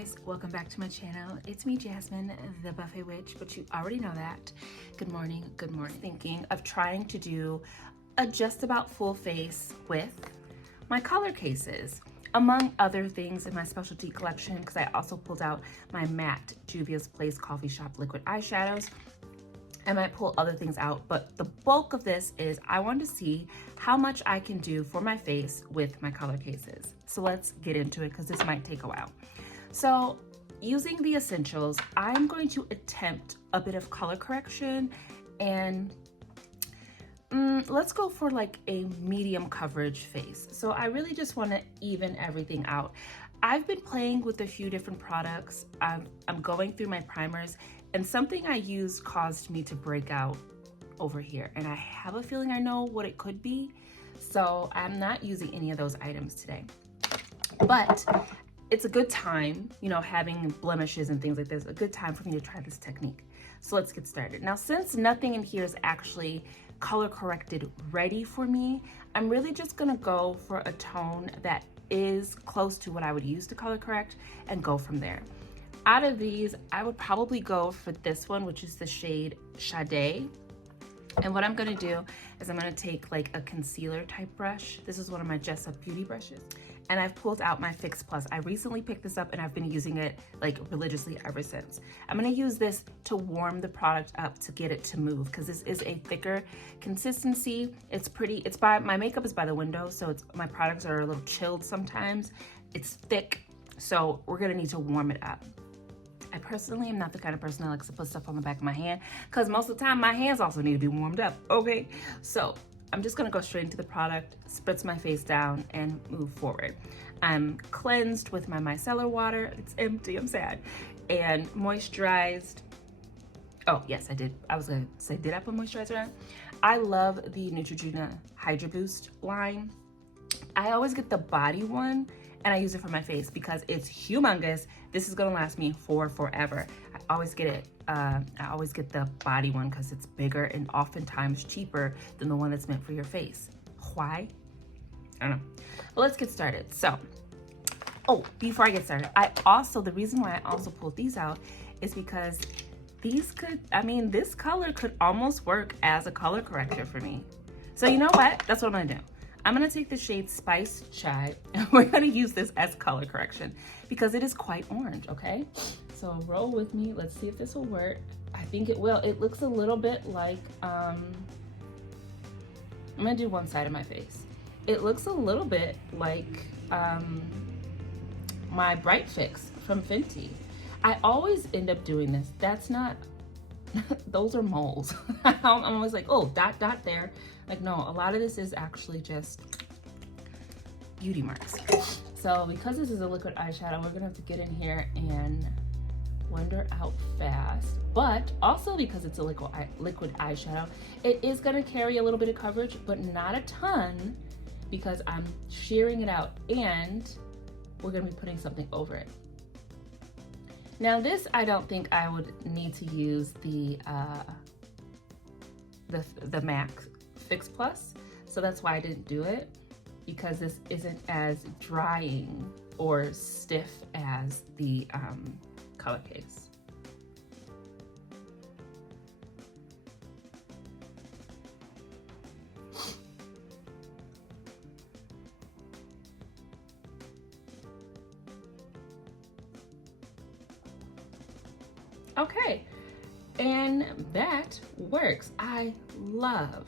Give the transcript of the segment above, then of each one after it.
guys, welcome back to my channel. It's me, Jasmine, the Buffet Witch, but you already know that. Good morning, good morning. Thinking of trying to do a just about full face with my color cases, among other things in my specialty collection, because I also pulled out my matte Juvia's Place Coffee Shop liquid eyeshadows. I might pull other things out, but the bulk of this is I want to see how much I can do for my face with my color cases. So let's get into it because this might take a while. So using the essentials, I'm going to attempt a bit of color correction and let's go for like a medium coverage face. So I really just want to even everything out. I've been playing with a few different products. I'm going through my primers, and something I used caused me to break out over here. And I have a feeling I know what it could be. So I'm not using any of those items today. But it's a good time, you know, having blemishes and things like this, a good time for me to try this technique. So let's get started. Now, since nothing in here is actually color corrected ready for me, I'm really just gonna go for a tone that is close to what I would use to color correct and go from there. Out of these, I would probably go for this one, which is the shade Sade. And what I'm gonna do is I'm gonna take like a concealer type brush. This is one of my Jessup Beauty brushes. And I've pulled out my Fix Plus. I recently picked this up and I've been using it like religiously ever since. I'm gonna use this to warm the product up to get it to move, because this is a thicker consistency. It's pretty, my makeup is by the window, so my products are a little chilled sometimes. It's thick, so we're gonna need to warm it up. I personally am not the kind of person that likes to put stuff on the back of my hand, because most of the time my hands also need to be warmed up, okay? So I'm just gonna go straight into the product, spritz my face down, and move forward. I'm cleansed with my micellar water. It's empty, I'm sad. And moisturized. Oh, yes, I did. I was gonna say, did I put moisturizer on? I love the Neutrogena Hydra Boost line. I always get the body one, and I use it for my face because it's humongous. This is gonna last me for forever. I always get it. I always get the body one because it's bigger and oftentimes cheaper than the one that's meant for your face. Why? I don't know. But let's get started. So, oh, before I get started, the reason why I also pulled these out is because these this color could almost work as a color corrector for me. So you know what? That's what I'm gonna do. I'm gonna take the shade Spice Chai, and we're gonna use this as color correction because it is quite orange, okay? So roll with me, let's see if this will work. I think it will. It looks a little bit like, I'm gonna do one side of my face. It looks a little bit like my Bright Fix from Fenty. I always end up doing this. That's not, those are moles. I'm always like, oh, dot, dot there. Like, no, a lot of this is actually just beauty marks. So because this is a liquid eyeshadow, we're gonna have to get in here and blend her out fast. But also because it's a liquid eyeshadow, it is gonna carry a little bit of coverage, but not a ton, because I'm shearing it out and we're gonna be putting something over it. Now this, I don't think I would need to use the MAC Fix Plus, so that's why I didn't do it, because this isn't as drying or stiff as the color case. Okay, and that works. I love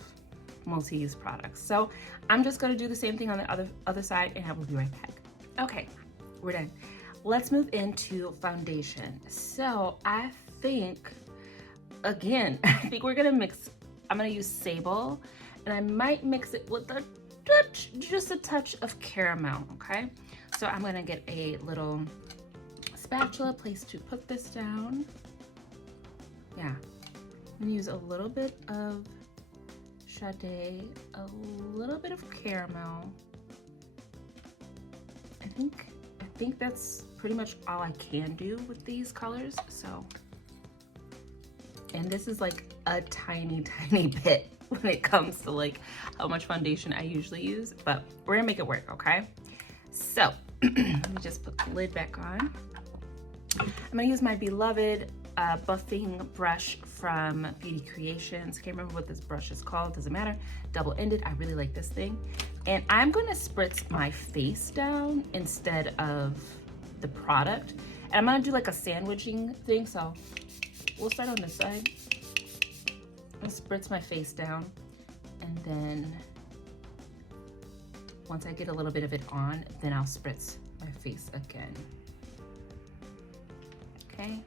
multi-use products. So I'm just gonna do the same thing on the other side, and I will be right back. Okay, we're done. Let's move into foundation. So I think, again, I think we're gonna mix, I'm gonna use Sable, and I might mix it with just a touch of caramel, okay? So I'm gonna get a little spatula place to put this down. Yeah, I'm gonna use a little bit of Sade, a little bit of caramel. I think that's pretty much all I can do with these colors. So, and this is like a tiny bit when it comes to like how much foundation I usually use, but we're gonna make it work, okay? So let me just put the lid back on. I'm gonna use my beloved buffing brush from Beauty Creations. Can't remember what this brush is called, doesn't matter. Double-ended, I really like this thing. And I'm gonna spritz my face down instead of the product. And I'm gonna do like a sandwiching thing, so we'll start on this side. I'll spritz my face down, and then once I get a little bit of it on, then I'll spritz my face again. Okay.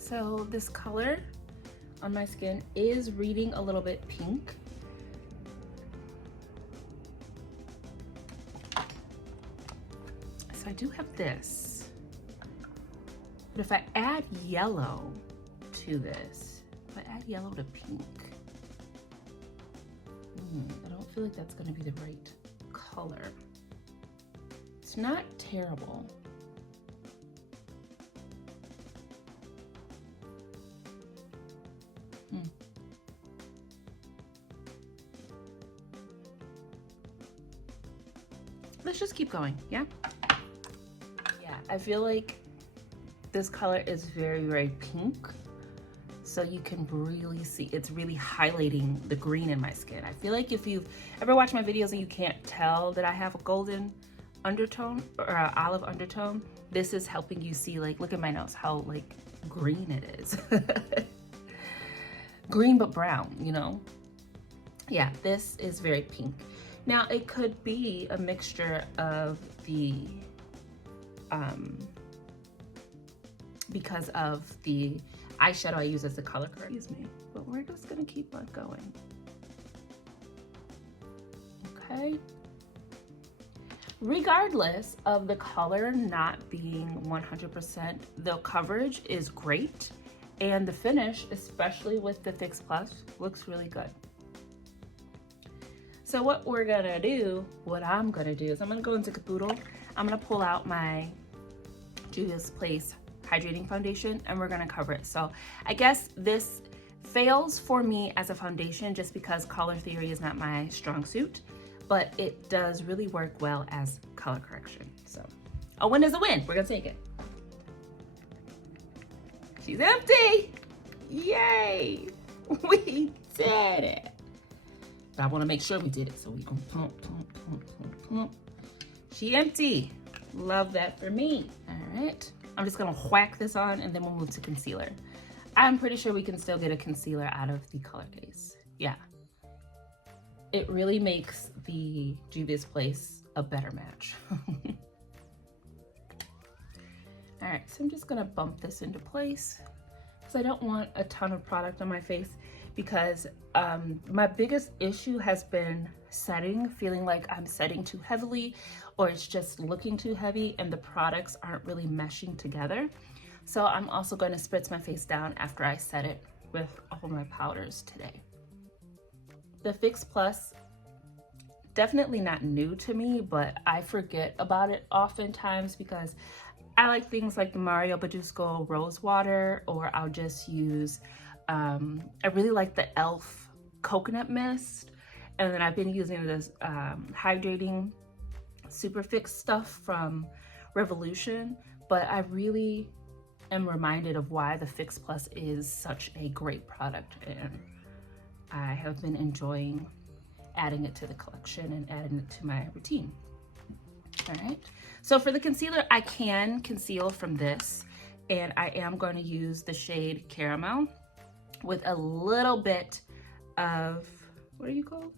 So this color on my skin is reading a little bit pink. So I do have this, but if I add yellow to this, if I add yellow to pink, I don't feel like that's gonna be the right color. It's not terrible. Let's just keep going, yeah? Yeah, I feel like this color is very, very pink. So you can really see, it's really highlighting the green in my skin. I feel like if you've ever watched my videos and you can't tell that I have a golden undertone or an olive undertone, this is helping you see, like, look at my nose, how like green it is. Green but brown, you know? Yeah, this is very pink. Now it could be a mixture of the, because of the eyeshadow I use as a color corrector, excuse me, but we're just gonna keep on going. Okay. Regardless of the color not being 100%, the coverage is great. And the finish, especially with the Fix Plus, looks really good. So what we're gonna do, what I'm gonna do is I'm gonna go into Caboodle. I'm gonna pull out my Juvia's Place Hydrating Foundation and we're gonna cover it. So I guess this fails for me as a foundation just because color theory is not my strong suit, but it does really work well as color correction. So a win is a win, we're gonna take it. She's empty, yay, we did it. But I want to make sure we did it, so we can plump, plump, plump, plump, plump. She empty. Love that for me. All right. I'm just going to whack this on, and then we'll move to concealer. I'm pretty sure we can still get a concealer out of the color case. Yeah. It really makes the Juvia's Place a better match. All right, so I'm just going to bump this into place because I don't want a ton of product on my face, because my biggest issue has been setting, feeling like I'm setting too heavily or it's just looking too heavy and the products aren't really meshing together. So I'm also going to spritz my face down after I set it with all my powders today. The Fix Plus, definitely not new to me, but I forget about it oftentimes because I like things like the Mario Badescu Rose Water, or I'll just use, I really like the e.l.f. Coconut Mist. And then I've been using this hydrating Super Fix stuff from Revolution. But I really am reminded of why the Fix Plus is such a great product. And I have been enjoying adding it to the collection and adding it to my routine. All right, so for the concealer, I can conceal from this, and I am going to use the shade Caramel with a little bit of, what are you called?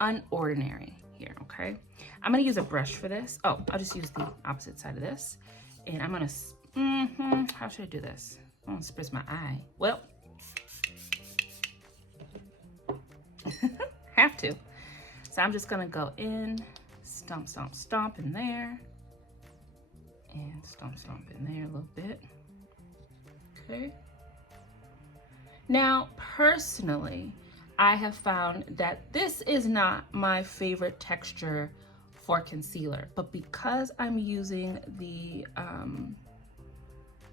Unordinary here, okay? I'm gonna use a brush for this. Oh, I'll just use the opposite side of this. And I'm gonna, how should I do this? I want to spritz my eye. Well, have to. So I'm just gonna go in, stomp, stomp, stomp in there, and stomp, stomp in there a little bit. Okay. Now, personally, I have found that this is not my favorite texture for concealer, but because I'm using the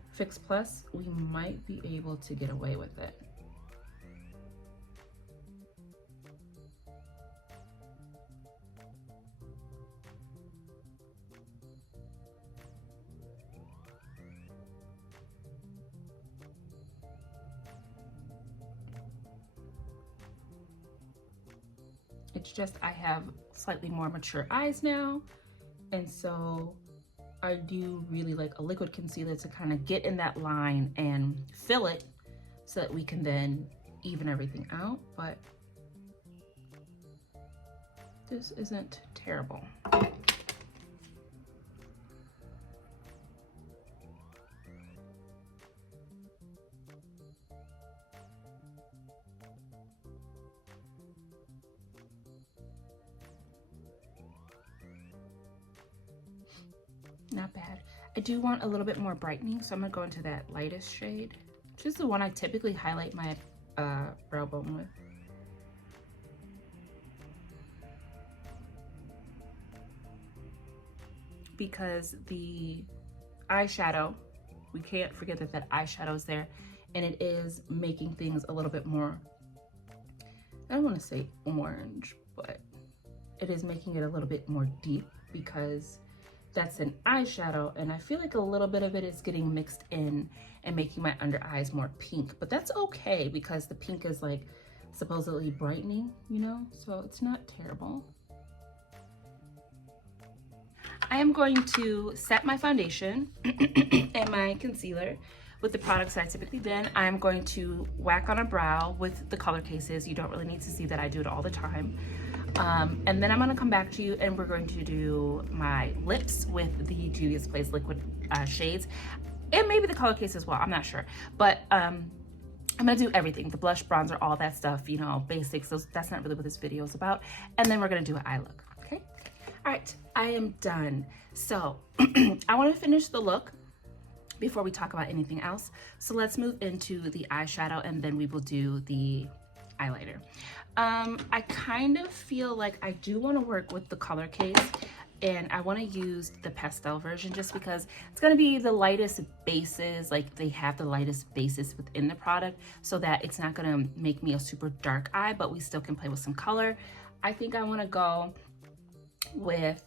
Fix Plus, we might be able to get away with it. It's just I have slightly more mature eyes now, and so I do really like a liquid concealer to kind of get in that line and fill it so that we can then even everything out, but this isn't terrible. Not bad. I do want a little bit more brightening, so I'm gonna go into that lightest shade, which is the one I typically highlight my brow bone with. Because the eyeshadow, we can't forget that that eyeshadow is there, and it is making things a little bit more, I don't want to say orange, but it is making it a little bit more deep because that's an eyeshadow, and I feel like a little bit of it is getting mixed in and making my under eyes more pink, but that's okay because the pink is like supposedly brightening, you know, so it's not terrible. I am going to set my foundation and my concealer with the products that I typically then. I'm going to whack on a brow with the color cases. You don't really need to see that I do it all the time. And then I'm gonna come back to you and we're going to do my lips with the Juvia's Place liquid shades and maybe the color case as well, I'm not sure. But I'm gonna do everything, the blush, bronzer, all that stuff, you know, basics. That's not really what this video is about. And then we're gonna do an eye look, okay? All right, I am done. So I wanna finish the look before we talk about anything else. So let's move into the eyeshadow and then we will do the highlighter. I kind of feel like I do want to work with the color case and I want to use the pastel version just because it's going to be the lightest bases, like they have the lightest bases within the product so that it's not going to make me a super dark eye, but we still can play with some color. I think I want to go with,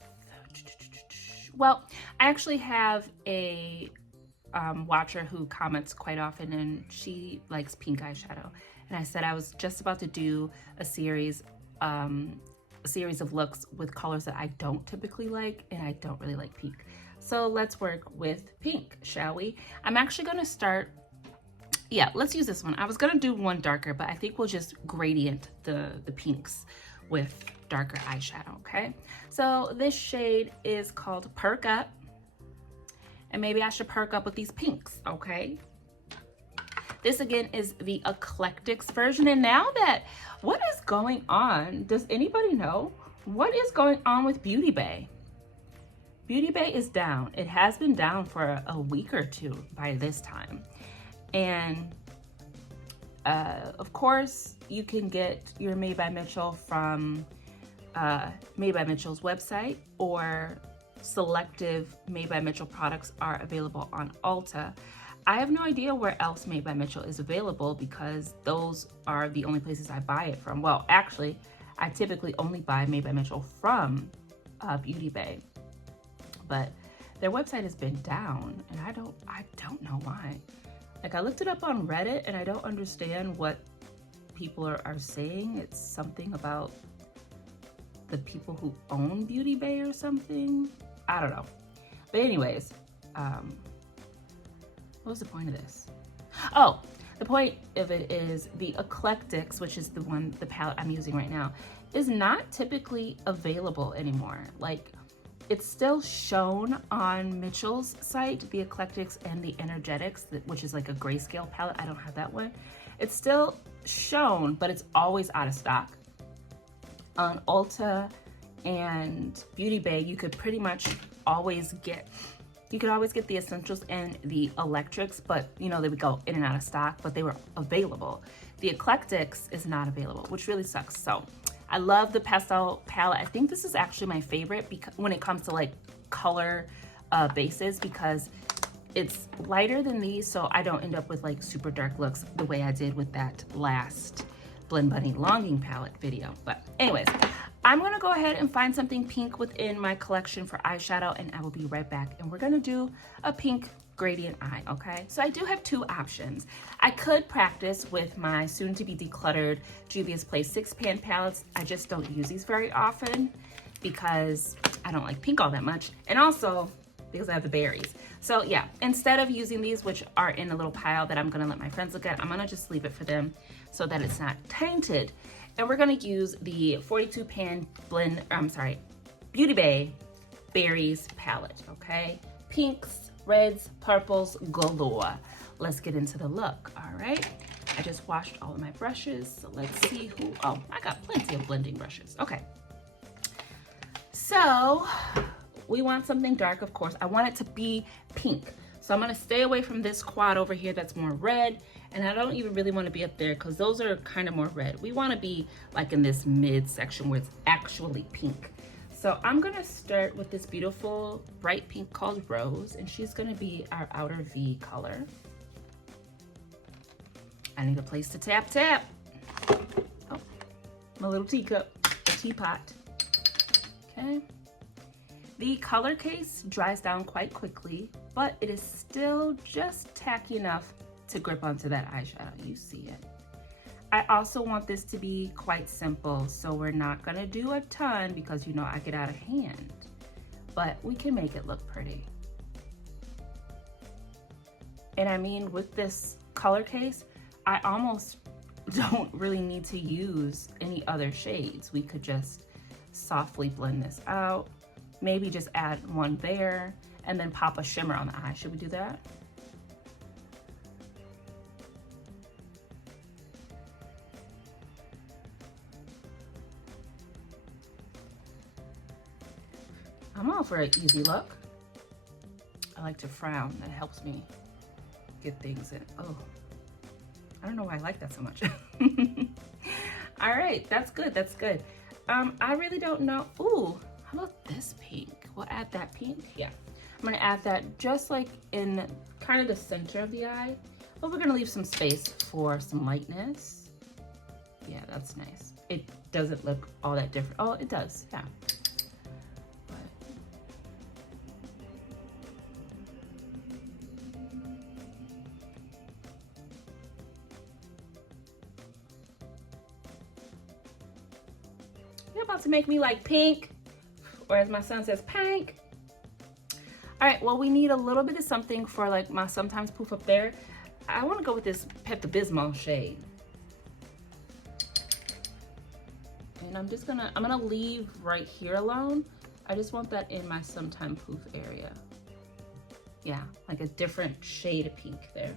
well, I actually have a watcher who comments quite often and she likes pink eyeshadow. And I said I was just about to do a series of looks with colors that I don't typically like, and I don't really like pink. So let's work with pink, shall we? I'm actually gonna start, yeah, let's use this one. I was gonna do one darker, but I think we'll just gradient the pinks with darker eyeshadow, okay? So this shade is called Perk Up, and maybe I should perk up with these pinks, okay? This again is the Eclectics version. And now that, what is going on? Does anybody know? What is going on with Beauty Bay? Beauty Bay is down. It has been down for a week or two by this time. And of course, you can get your Made by Mitchell from Made by Mitchell's website, or selective Made by Mitchell products are available on Ulta. I have no idea where else Made by Mitchell is available because those are the only places I buy it from. Well, actually, I typically only buy Made by Mitchell from Beauty Bay, but their website has been down and I don't know why. Like I looked it up on Reddit and I don't understand what people are saying. It's something about the people who own Beauty Bay or something. I don't know. But anyways, what was the point of this? Oh, the point of it is the Eclectics, which is the palette I'm using right now, is not typically available anymore. Like, it's still shown on Mitchell's site, the Eclectics and the Energetics, which is like a grayscale palette. I don't have that one. It's still shown, but it's always out of stock. On Ulta and Beauty Bay, you could pretty much always get You could always get the essentials and the electrics, but you know, they would go in and out of stock, but they were available. The eclectics is not available, which really sucks. So I love the pastel palette. I think this is actually my favorite because when it comes to like color bases, because it's lighter than these, so I don't end up with like super dark looks the way I did with that last Blend Bunny Longing palette video. But anyways, I'm gonna go ahead and find something pink within my collection for eyeshadow, and I will be right back. And we're gonna do a pink gradient eye, okay? So I do have two options. I could practice with my soon to be decluttered Juvia's Place 6-pan palettes. I just don't use these very often because I don't like pink all that much. And also because I have the berries. So yeah, instead of using these, which are in a little pile that I'm gonna let my friends look at, I'm gonna just leave it for them so that it's not tainted. And we're gonna use the 42-pan Beauty Bay Berries palette, okay? Pinks, reds, purples, galore. Let's get into the look, all right? I just washed all of my brushes, so let's see who, oh, I got plenty of blending brushes. Okay. So, we want something dark, of course. I want it to be pink. So I'm gonna stay away from this quad over here that's more red, and I don't even really wanna be up there because those are kind of more red. We wanna be like in this mid section where it's actually pink. So I'm gonna start with this beautiful bright pink called Rose, and she's gonna be our outer V color. I need a place to tap. Oh, my little teacup, a teapot. Okay. The color case dries down quite quickly, but it is still just tacky enough to grip onto that eyeshadow. You see it. I also want this to be quite simple, so we're not gonna do a ton because you know I get out of hand, but we can make it look pretty. And I mean, with this color case, I almost don't really need to use any other shades. We could just softly blend this out. Maybe just add one there and then pop a shimmer on the eye. Should we do that? I'm all for an easy look. I like to frown. That helps me get things in. Oh, I don't know why I like that so much. All right, that's good, that's good. I really don't know. Ooh. How about this pink? We'll add that pink. Yeah, I'm gonna add that just like in kind of the center of the eye, but we're gonna leave some space for some lightness. Yeah, that's nice. It doesn't look all that different. Oh, it does, yeah. But you're about to make me like pink. Or as my son says, pink. All right, well, we need a little bit of something for like my sometimes poof up there. I wanna go with this Pepto-Bismol shade. And I'm gonna leave right here alone. I just want that in my sometime poof area. Yeah, like a different shade of pink there.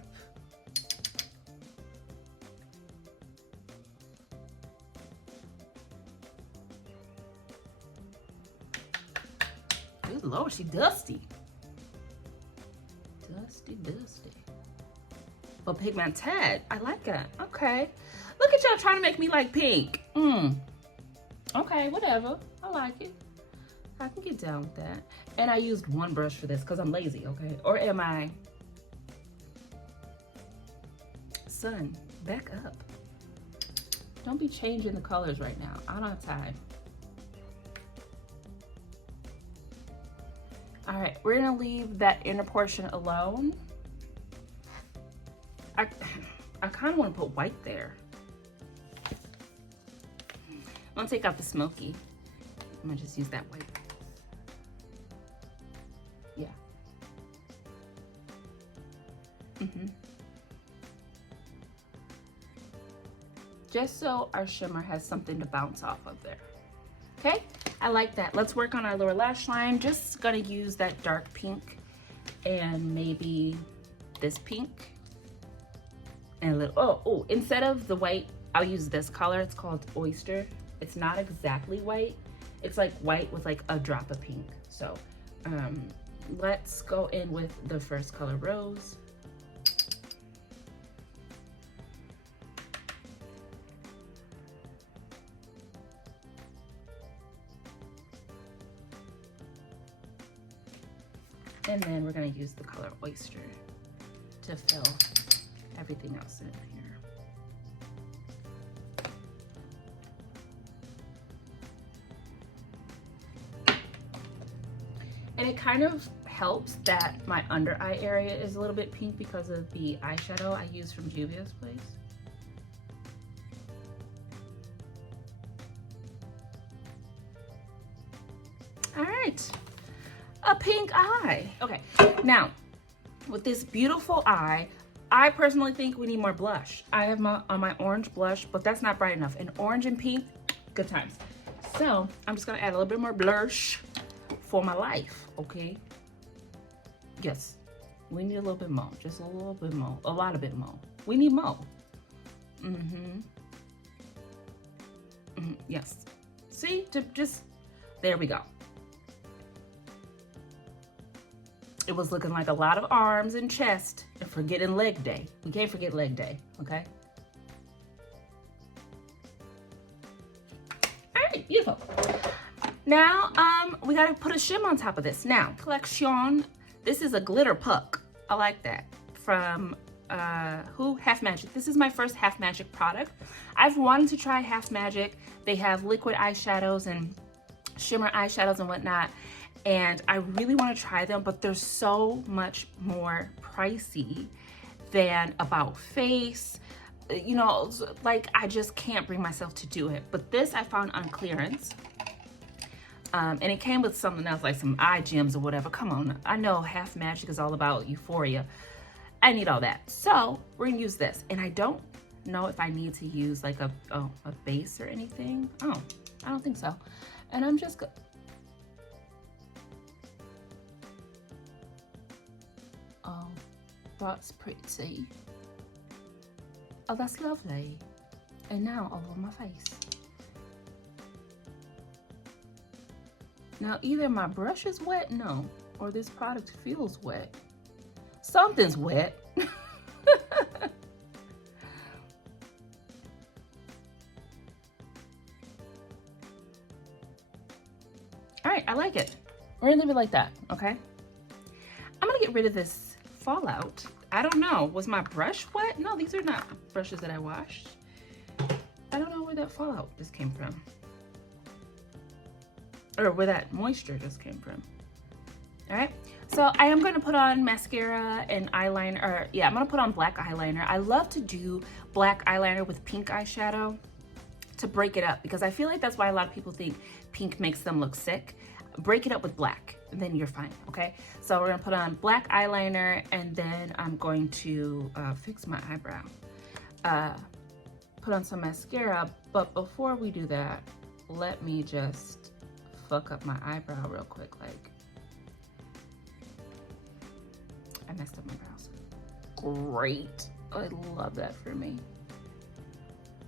Good Lord, she dusty. Dusty. But pigmented, I like that. Okay. Look at y'all trying to make me like pink. Okay, whatever. I like it. I can get down with that. And I used one brush for this because I'm lazy, okay? Or am I? Son, back up. Don't be changing the colors right now. I don't have time. All right, we're gonna leave that inner portion alone. I kind of want to put white there. I'm gonna take out the smoky. I'm gonna just use that white. Yeah. Just so our shimmer has something to bounce off of there. Okay, I like that. Let's work on our lower lash line. Just gonna use that dark pink and maybe this pink. And a little, oh, instead of the white, I'll use this color. It's called Oyster. It's not exactly white. It's like white with like a drop of pink. So let's go in with the first color, Rose. And then we're gonna use the color Oyster to fill everything else in here. And it kind of helps that my under eye area is a little bit pink because of the eyeshadow I use from Juvia's Place. All right, a pink eye. Okay, now with this beautiful eye, I personally think we need more blush. I have on my orange blush, but that's not bright enough. And orange and pink, good times. So I'm just gonna add a little bit more blush for my life, okay? Yes, we need a little bit more, just a little bit more, a lot of bit more. We need more. Yes. See, just, there we go. It was looking like a lot of arms and chest, and forgetting leg day. We can't forget leg day, okay? All right, beautiful. Now, we gotta put a shim on top of this. Now, collection, this is a glitter puck. I like that. From, who? Half Magic. This is my first Half Magic product. I've wanted to try Half Magic. They have liquid eyeshadows and shimmer eyeshadows and whatnot. And I really want to try them, but they're so much more pricey than About Face. You know, like I just can't bring myself to do it. But this I found on clearance. And it came with something else, like some eye gems or whatever. Come on, I know Half Magic is all about euphoria. I need all that. So we're gonna use this. And I don't know if I need to use like a base or anything. Oh, I don't think so. And I'm just gonna, oh, that's pretty. Oh, that's lovely. And now all over my face. Now either my brush is wet, no, or this product feels wet. Something's wet. All right, I like it. We're gonna leave it like that, okay? I'm gonna get rid of this fallout. I don't know, was my brush wet? No, these are not brushes that I washed. I don't know where that fallout just came from. Or where that moisture just came from. All right, so I am gonna put on mascara and eyeliner, or yeah, I'm gonna put on black eyeliner. I love to do black eyeliner with pink eyeshadow to break it up, because I feel like that's why a lot of people think pink makes them look sick. Break it up with black, and then you're fine, okay? So we're gonna put on black eyeliner, and then I'm going to fix my eyebrow. Put on some mascara, but before we do that, let me just fuck up my eyebrow real quick. Like, I messed up my brows. Great, I love that for me.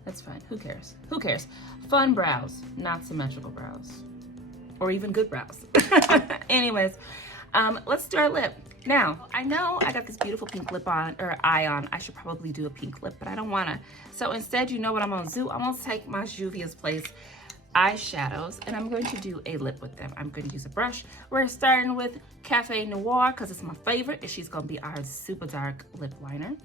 That's fine, who cares? Who cares? Fun brows, not symmetrical brows. Or even good brows. Anyways, let's do our lip. Now, I know I got this beautiful pink lip on, or eye on. I should probably do a pink lip, but I don't wanna. So instead, you know what I'm gonna do? I'm gonna take my Juvia's Place eyeshadows, and I'm going to do a lip with them. I'm going to use a brush. We're starting with Cafe Noir, because it's my favorite, and she's gonna be our super dark lip liner.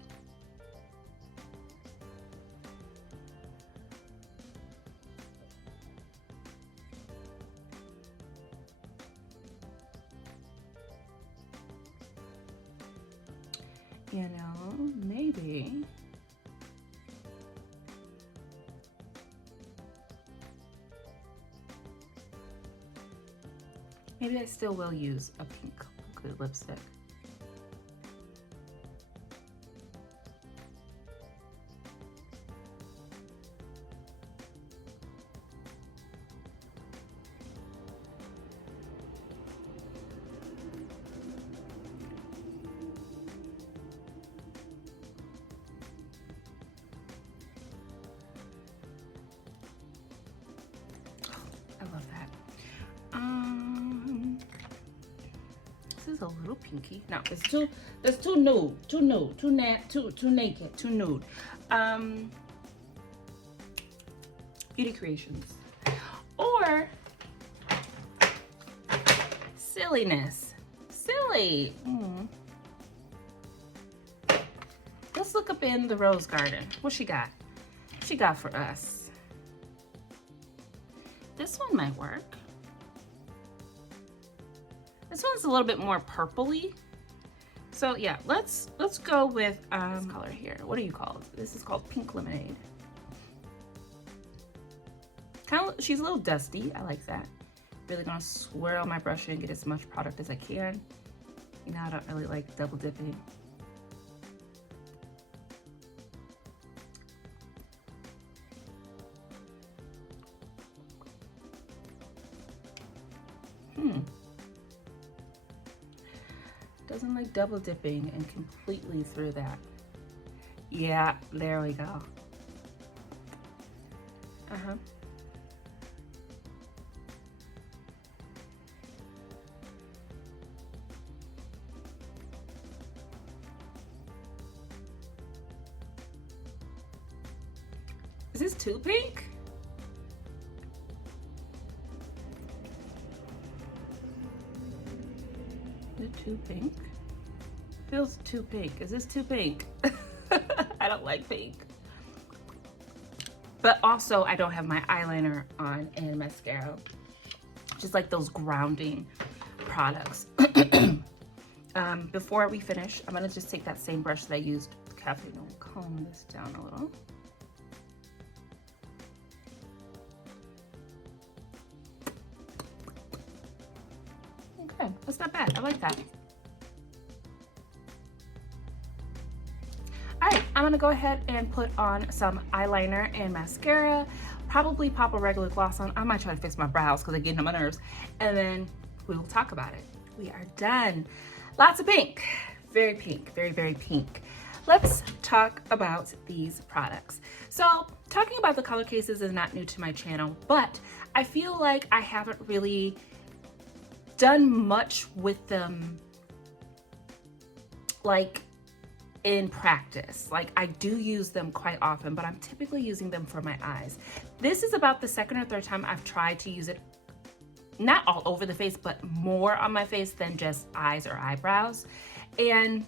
You know, maybe. Maybe I still will use a pink liquid lipstick. a little pinky. No, it's too nude, too naked, too nude. Beauty Creations. Or silliness. Silly. Let's look up in the Rose Garden. What she got? She got for us. This one might work. This one's a little bit more purpley. So yeah, let's go with this color here. What are you called? This is called Pink Lemonade. She's a little dusty. I like that. Really gonna swirl my brush and get as much product as I can. You know, I don't really like double dipping. Doesn't like double dipping and completely through that. Yeah, there we go. Is this too pink? Is it too pink? Feels too pink. Is this too pink? I don't like pink. But also I don't have my eyeliner on and mascara. Just like those grounding products. Before we finish, I'm gonna just take that same brush that I used with Cafe and comb this down a little. Okay, that's not bad. I like that. All right, I'm gonna go ahead and put on some eyeliner and mascara, probably pop a regular gloss on. I might try to fix my brows because they're getting on my nerves, and then we will talk about it. We are done. Lots of pink, very pink, very, very pink. Let's talk about these products. So talking about the color cases is not new to my channel, but I feel like I haven't really done much with them like in practice. Like I do use them quite often, but I'm typically using them for my eyes. This is about the second or third time I've tried to use it, not all over the face, but more on my face than just eyes or eyebrows. And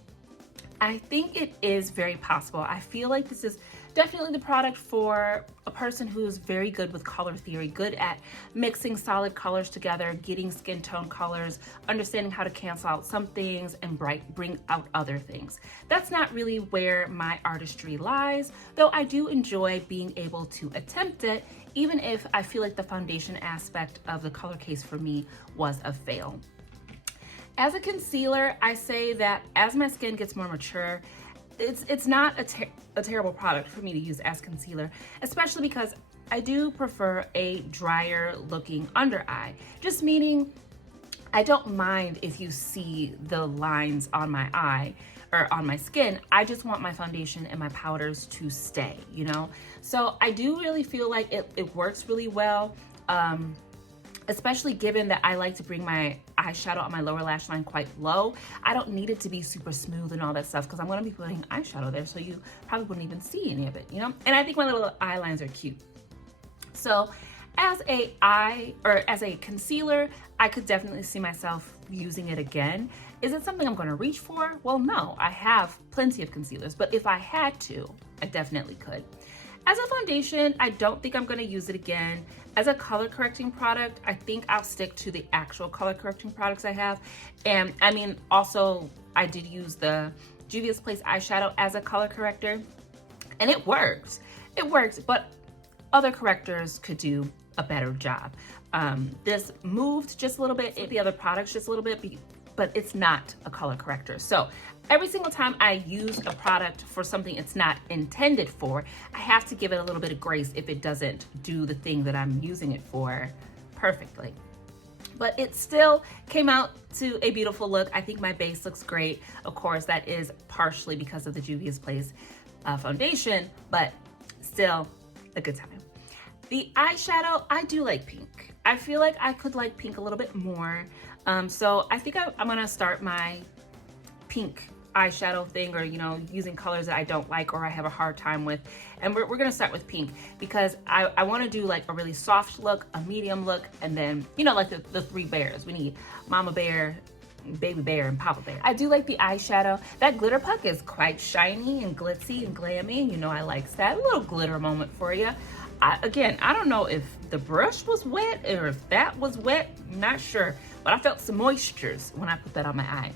I think it is very possible. I feel like this is definitely the product for a person who's very good with color theory, good at mixing solid colors together, getting skin tone colors, understanding how to cancel out some things and bring out other things. That's not really where my artistry lies, though I do enjoy being able to attempt it, even if I feel like the foundation aspect of the color case for me was a fail. As a concealer, I say that as my skin gets more mature, it's not a terrible product for me to use as concealer, especially because I do prefer a drier looking under eye. Just meaning I don't mind if you see the lines on my eye or on my skin. I just want my foundation and my powders to stay, you know? So I do really feel like it works really well. Especially given that I like to bring my eyeshadow on my lower lash line quite low. I don't need it to be super smooth and all that stuff because I'm gonna be putting eyeshadow there, so you probably wouldn't even see any of it, you know? And I think my little eye lines are cute. So as a concealer, I could definitely see myself using it again. Is it something I'm gonna reach for? Well, no, I have plenty of concealers, but if I had to, I definitely could. As a foundation, I don't think I'm gonna use it again. As a color correcting product, I think I'll stick to the actual color correcting products I have. And I mean, also, I did use the Juvia's Place eyeshadow as a color corrector, and it works. It works, but other correctors could do a better job. This moved just a little bit, the other products just a little bit, but it's not a color corrector. So every single time I use a product for something it's not intended for, I have to give it a little bit of grace if it doesn't do the thing that I'm using it for perfectly. But it still came out to a beautiful look. I think my base looks great. Of course, that is partially because of the Juvia's Place foundation, but still a good time. The eyeshadow, I do like pink. I feel like I could like pink a little bit more. So I think I'm gonna start my pink eyeshadow thing, or you know, using colors that I don't like or I have a hard time with, and we're gonna start with pink because I want to do like a really soft look, a medium look, and then you know, like the three bears. We need Mama Bear, Baby Bear, and Papa Bear. I do like the eyeshadow. That glitter puck is quite shiny and glitzy and glammy. You know, I like that. A little glitter moment for you. Again, I don't know if the brush was wet or if that was wet, not sure, but I felt some moistures when I put that on my eye.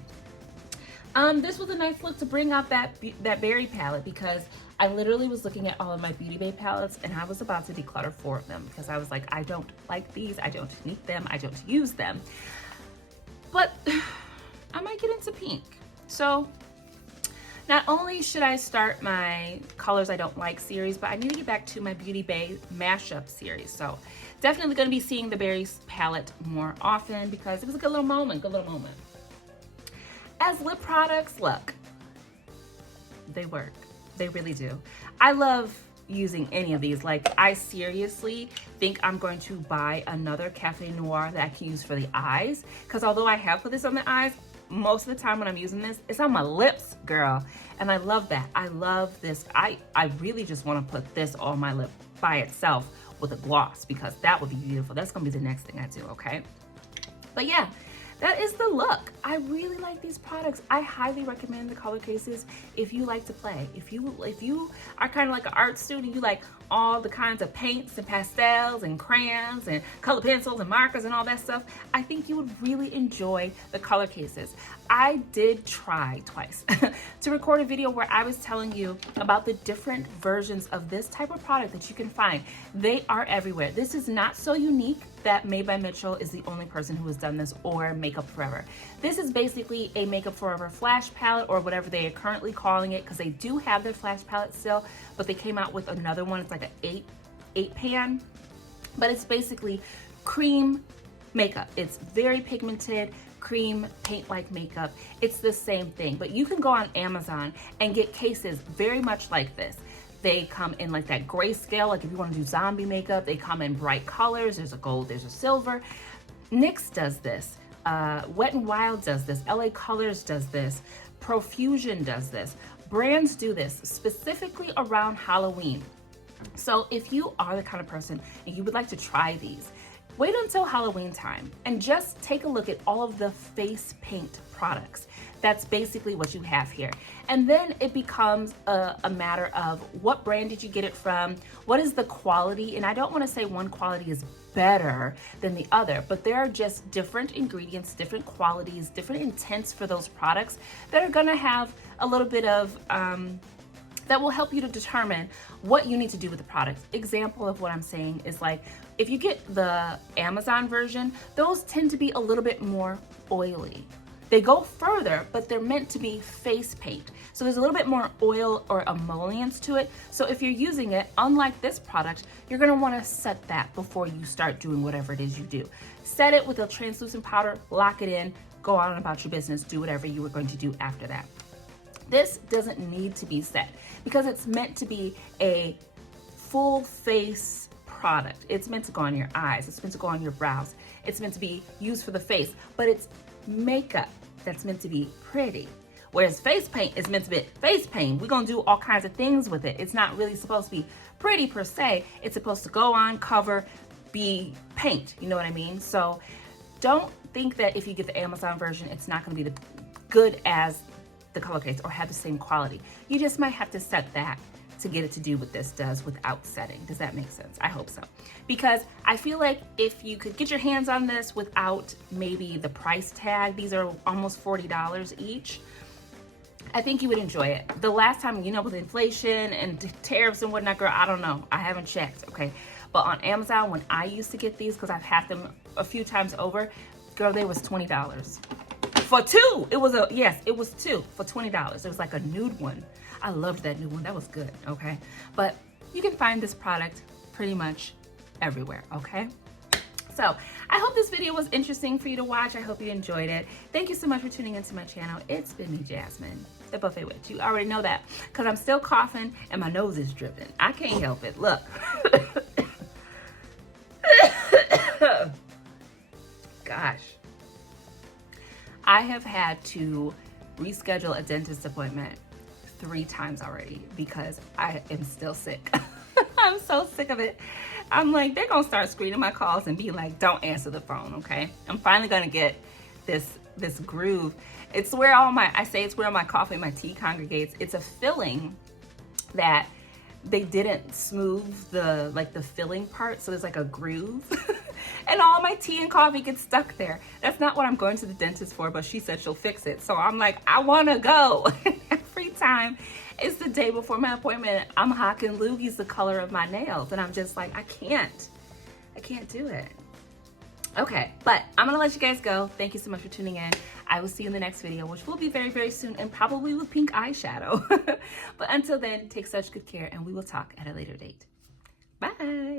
This was a nice look to bring out that berry palette because I literally was looking at all of my Beauty Bay palettes and I was about to declutter 4 of them because I was like, I don't like these, I don't need them, I don't use them. But I might get into pink. So not only should I start my colors I don't like series, but I need to get back to my Beauty Bay Mashup series. So definitely gonna be seeing the berries palette more often because it was a good little moment, As lip products, look, they work. They really do. I love using any of these. Like, I seriously think I'm going to buy another Cafe Noir that I can use for the eyes. Because although I have put this on the eyes, most of the time when I'm using this, it's on my lips, girl. And I love that. I love this. I really just want to put this on my lip by itself with a gloss because that would be beautiful. That's going to be the next thing I do, okay? But yeah, that is the look. I really like these products. I highly recommend the color cases if you like to play. If you are kind of like an art student, you like all the kinds of paints and pastels and crayons and color pencils and markers and all that stuff, I think you would really enjoy the color cases. I did try twice to record a video where I was telling you about the different versions of this type of product that you can find. They are everywhere. This is not so unique that Made by Mitchell is the only person who has done this, or Makeup Forever. This is basically a Makeup Forever flash palette, or whatever they are currently calling it, because they do have their flash palette still, but they came out with another one. It's like an eight pan, but it's basically cream makeup. It's very pigmented, cream paint-like makeup. It's the same thing, but you can go on Amazon and get cases very much like this. They come in like that grayscale, like if you want to do zombie makeup, they come in bright colors. There's a gold, there's a silver. NYX does this. Wet n Wild does this. LA Colors does this. Profusion does this. Brands do this specifically around Halloween. So if you are the kind of person and you would like to try these, wait until Halloween time and just take a look at all of the face paint products. That's basically what you have here. And then it becomes a matter of what brand did you get it from? What is the quality? And I don't want to say one quality is better than the other, but there are just different ingredients, different qualities, different intents for those products that are gonna have a little bit of, that will help you to determine what you need to do with the product. Example of what I'm saying is like, if you get the Amazon version, those tend to be a little bit more oily. They go further, but they're meant to be face paint. So there's a little bit more oil or emollients to it. So if you're using it, unlike this product, you're gonna wanna set that before you start doing whatever it is you do. Set it with a translucent powder, lock it in, go on about your business, do whatever you were going to do after that. This doesn't need to be set because it's meant to be a full face product. It's meant to go on your eyes, it's meant to go on your brows, it's meant to be used for the face, but it's makeup that's meant to be pretty. Whereas face paint is meant to be face paint. We're gonna do all kinds of things with it. It's not really supposed to be pretty per se. It's supposed to go on, cover, be paint, you know what I mean? So don't think that if you get the Amazon version, it's not gonna be the good as the color case or have the same quality. You just might have to set that to get it to do what this does without setting. Does that make sense? I hope so. Because I feel like if you could get your hands on this without maybe the price tag, these are almost $40 each, I think you would enjoy it. The last time, you know, with inflation and tariffs and whatnot, girl, I don't know. I haven't checked, okay? But on Amazon, when I used to get these, because I've had them a few times over, girl, they was $20. For two, it was it was two for $20. It was like a nude one. I loved that nude one, that was good, okay? But you can find this product pretty much everywhere, okay? So I hope this video was interesting for you to watch. I hope you enjoyed it. Thank you so much for tuning into my channel. It's been me, Jasmine, the Buffet Witch. You already know that because I'm still coughing and my nose is dripping. I can't help it, look. Gosh. I have had to reschedule a dentist appointment 3 times already because I am still sick. I'm so sick of it. I'm like, they're gonna start screening my calls and be like, don't answer the phone, okay? I'm finally gonna get this groove. It's where all my, I say it's where all my coffee and my tea congregates. It's a filling that they didn't smooth the filling part, so there's like a groove. And all my tea and coffee gets stuck there. That's not what I'm going to the dentist for, but she said she'll fix it. So I'm like, I wanna go. Every time it's the day before my appointment, I'm hocking loogies the color of my nails. And I'm just like, I can't do it. Okay, but I'm gonna let you guys go. Thank you so much for tuning in. I will see you in the next video, which will be very, very soon, and probably with pink eyeshadow. But until then, take such good care, and we will talk at a later date. Bye.